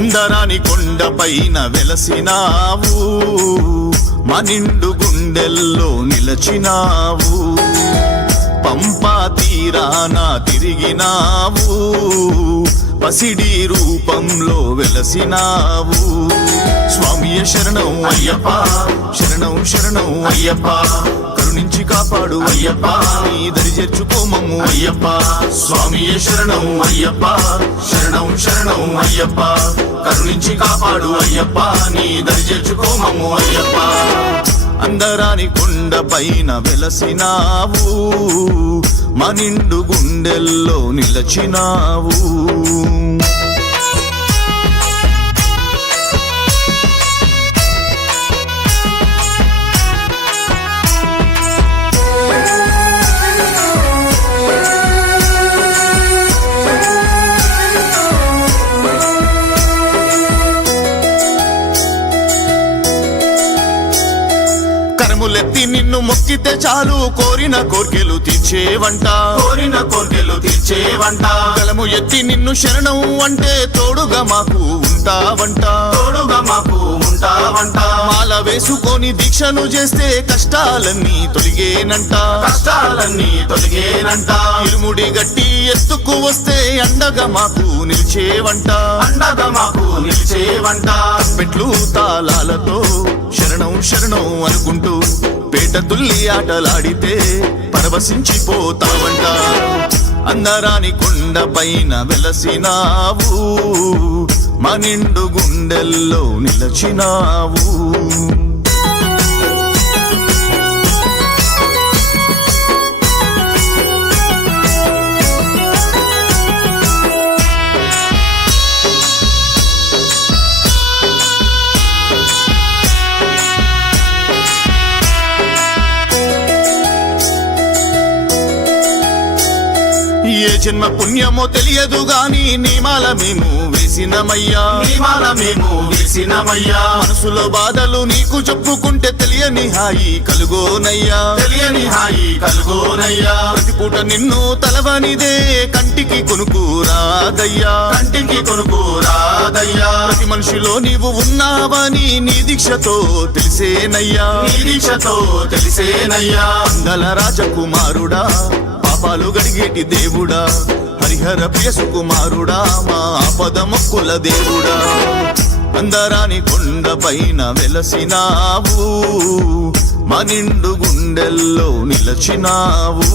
అందరాని కొండపైన వెలసినావు, మా నిండు గుండెల్లో నిలచినావు. పంపా తీరాన తిరిగినావు, పసిడి రూపంలో వెలసినావు. స్వామియే శరణం అయ్యప్ప, శరణం శరణం అయ్యప్ప, కరుణించి కాపాడు అయ్యప్ప, నీ దరి చేర్చుకోమము అయ్యప్ప. స్వామియే శరణం అయ్యప్ప, శరణం శరణం అయ్యప్ప, కరుణించి కాపాడు అయ్యప్ప, నీ దరి చేర్చుకోమము అయ్యప్ప. అందరాని కొండపైన వెలసినావు, మా నిండు గుండెల్లో నిలచినావు. కరములెత్తి నిన్ను మొక్కితే చాలు, కోరిన కోర్కెలు తీర్చేవంట, కోరిన కోర్కెలు తీర్చేవంట. గలము ఎత్తి నిన్ను శరణం అంటే తోడుగా మాకు ఉంటావంట, తోడుగా మాకు ఉంటావంట. మాల వేసుకొని దీక్షను చేస్తే కష్టాలన్నీ తొలిగేనంట, కష్టాలన్నీ తొలిగేనంట. ఇరుముడి గట్టి ఎత్తుకు వస్తే అండగా మాకు నిలిచేవంట, అండగా మాకు నిలిచేవంట. పెట్లు తాళాలతో శరణం శరణం అనుకుంటూ పేట తుల్లి ఆటలాడితే పరవశించిపోతావంట. అందరాని కొండపైన వెలసినావు, మా నిండు గుండెల్లో నిలచినావు. ఏ జన్మ పుణ్యమో తెలియదు గాని నీమాల మేము వేసినమయ్యా, నీమాల మేము వేసినమయ్యా. మనసులో బాధలు నీకు చెప్పుకుంటే తెలియని హాయి కలుగోనయ్యా, తెలియని హాయి కలుగోనయ్యా. ప్రతి పూట నిన్ను తలవనిదే కంటికి కొనుకు రాదయ్యా, కంటికి కొనుకు రాదయ్యా. ప్రతి మనిషిలో నీవు ఉన్నావని నీ దీక్షతో తెలిసేనయ్యా, నీ దీక్షతో తెలిసేనయ్యా. అందల రాజకుమారుడా, పాపాలు గడిగేటి దేవుడా, హరిహర ప్రియ సుకుమారుడా, మా ఆపద మొక్కుల దేవుడా. అందరాని కొండపైన వెలసినావు, మా నిండు గుండెల్లో నిలచినావు.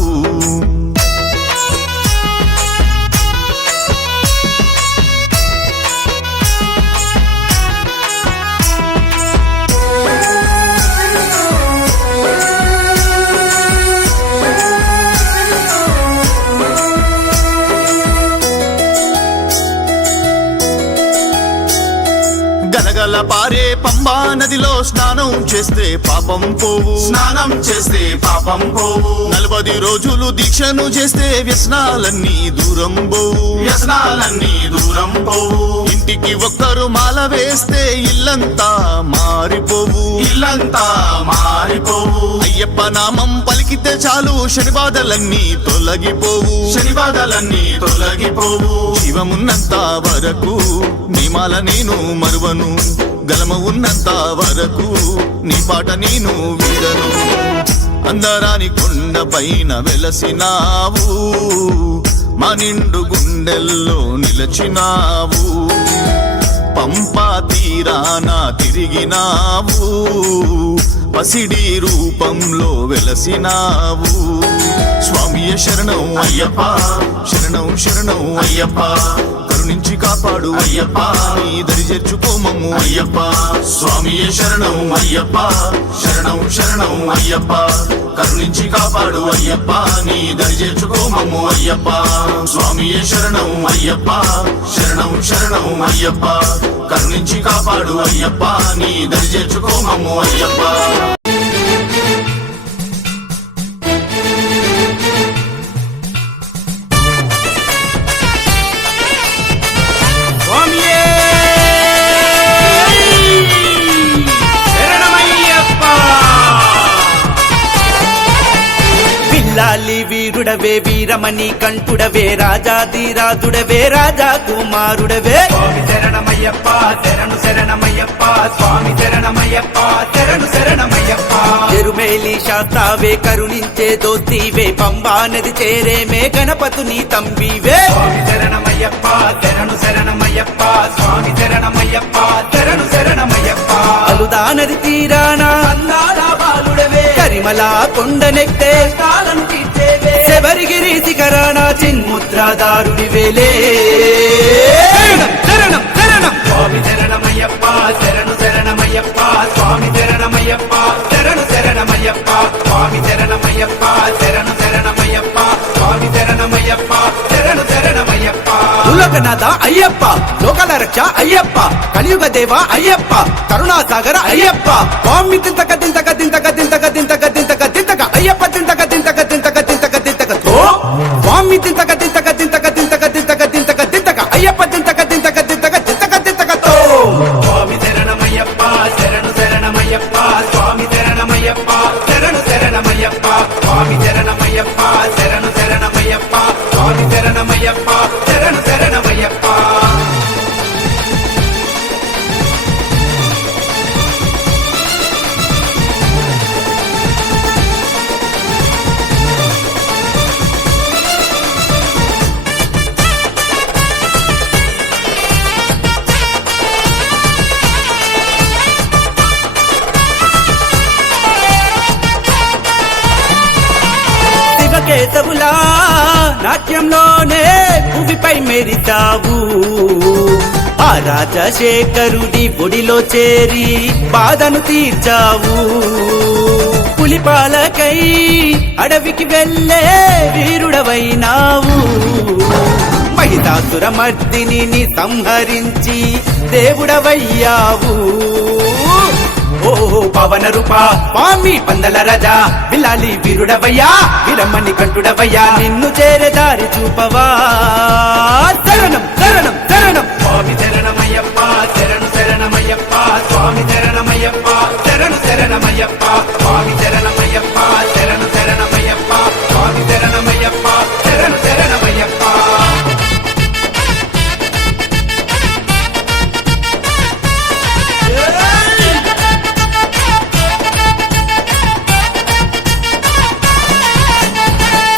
గలగల పారే పంబా నదిలో స్నానం చేస్తే పాపం పోవు, స్నానం చేస్తే పాపం పోవు. 40 రోజులు దీక్షను చేస్తే వ్యసనాలన్నీ దూరం పోవు, వ్యసనాలన్నీ దూరం పోవు. ఇంటికి ఒక్కరు మాల వేస్తే ఇల్లంతా మారిపోవు, ఇల్లంతా మారిపోవు. అయ్యప్ప నామం పలికితే చాలు శనిబాధలన్నీ తొలగిపోవు, శనిబాధలన్నీ తొలగిపోవు. జీవమున్నంత వరకు నిమాల నేను మరువను, గలమ ఉన్నంత వరకు నీ పాట నేను వీడను. అందరాని కొండపైన వెలసినావు, మా నిండు గుండెల్లో నిలచినావు. పంపా తీరాన తిరిగినావు, పసిడి రూపంలో వెలసినావు. స్వామియే శరణం అయ్యప్ప, శరణం శరణం అయ్యప్ప, కరుణించి కాపాడు అయ్యప్ప, నీ దరి చేర్చుకోమము అయ్యప్ప. స్వామియే శరణం అయ్యప్ప, శరణం శరణం అయ్యప్ప, కరుణించి కాపాడు అయ్యప్ప, నీ దరి చేర్చుకోమము అయ్యప్ప. స్వామియే శరణం అయ్యప్ప, శరణం శరణం అయ్యప్ప, కరుణించి కాపాడు అయ్యప్ప, నీ దరి చేర్చుకోమము అయ్యప్ప. దేవుడవే వీరమణి కంఠుడవే రాజాదిరాజుడవే రాజా కుమారుడవే స్వామి శరణమయ్యప్ప శరణు శరణమయ్యప్ప స్వామి శరణమయ్యప్ప శరణు శరణమయ్యప్ప ఎరుమేలి శాస్త్రావే కరుణించే దోస్తివే పంబా నది చేరేమే గణపతుని తంబివే స్వామి శరణమయ్యప్ప శరణు శరణమయ్యప్ప స్వామి శరణమయ్యప్ప శరణు శరణమయ్యప్ప అలుదా నది తీరాన అందాల బాలుడవే కరిమల కొండనెక్తే కాలను తీర్చేవే శబరిగిరి శిఖరాన చిన్ముద్రాదారుడివేలే శరణం శరణం శరణం స్వామి శరణమయ్యప్ప శరణు శరణమయ్యప్ప స్వామి శరణమయ్యప్ప శరణు శరణమయ్యప్ప స్వామి శరణమయ్యప్ప శరణు శరణమయ్యప్ప స్వామి శరణమయ్యప్ప శరణు శరణమయ్యప్ప లోకనాథ అయ్యప్ప లోకల రక్ష అయ్యప్ప కలియుగ దేవ అయ్యప్ప కరుణాసాగర అయ్యప్ప స్వామి తింతక తింతక తింతక తింతక తింతక తింతక తింతక అయ్యప్ప తింతక తింతక తింతక తింతక తింతక తో స్వామి తింతక తింతక తింతక తింతక తింతక తింతక తింతక అయ్యప్ప తింతక తింతక తింతక తింతక తింతక తో స్వామి శరణమయ్యప్ప శరణు శరణమయ్యప్ప స్వామి శరణమయ్యప్ప శరణు శరణమయ్యప్ప స్వామి శరణమయ్యప్ప శరణు శరణమయ్యప్ప స్వామి శరణమయ్యప్ప శరణు శరణమయ్యప్ప శివకేశవులా నాట్యంలోనే భూమిపై మెరిసావు ఆ రాజశేఖరుడి ఒడిలో చేరి బాధను తీర్చావు పులిపాలకై అడవికి వెళ్ళే వీరుడవైనావు మహిషాసుర మర్దిని సంహరించి దేవుడవయ్యావు ఓహో పవన రూప స్వామి పందల రజా బిలాలి వీరుడవయ్యా వీరమ్మని కంటుడవయ్యా నిన్ను చేరే దారి చూపవా శరణం శరణం శరణం స్వామి శరణమయ్యప్ప శరణు శరణమయ్యప్ప స్వామి శరణమయ్యప్ప శరణు శరణమయ్యప్ప స్వామి శరణమయ్యప్ప శరణు శరణమయ్యప్ప స్వామి శరణమయ్యప్ప శరణు శరణమయ్యప్ప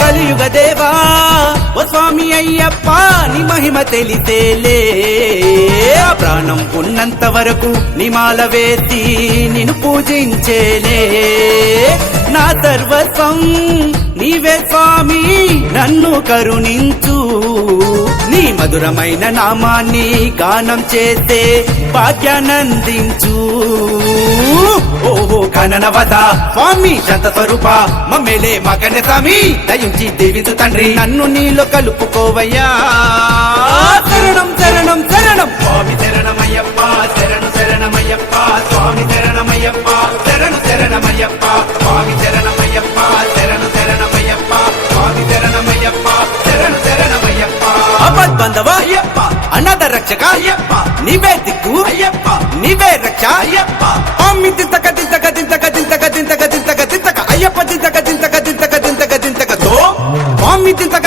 కలియుగ దేవా ఓ స్వామి అయ్యప్ప నీ మహిమ తెలిసేలే ఆ ప్రాణం ఉన్నంత వరకు నిమాల వేసి నిన్ను పూజించేలే నా సర్వస్వం నీవే స్వామి నన్ను కరుణించు నీ మధురమైన నామాన్ని గానం చేసే భాగ్యానందించు ఓహో కననవద స్వామి శాంత స్వరూప మమ్మేలే మగన స్వామి దయించి దేవితు తండ్రి నన్ను నీలో కలుపుకోవయ్యా శరణం శరణం శరణం స్వామి శరణమయ్యప్ప శరణు శరణమయ్యప్ప స్వామి శరణమయ్యప్ప శరణు శరణమయ్యప్ప స్వామి శరణమయ్యప్ప శరణు శరణమయ్యప్ప స్వామి శరణమయ్యప్ప శరణు శరణమయ్యప్ప ఆపద్బంధవ అయ్యప్ప అనాథ రక్షక అయ్యప్ప నీవే దిక్కు అయ్యప్ప నీవే రక్ష అయ్యప్ప అమ్మి తింతక తింతక తింతక తింతక తింతక తింతక తింతక అయ్యప్ప తింతక తింతక తింతక తింతక తింతక తో అమ్మి తింతక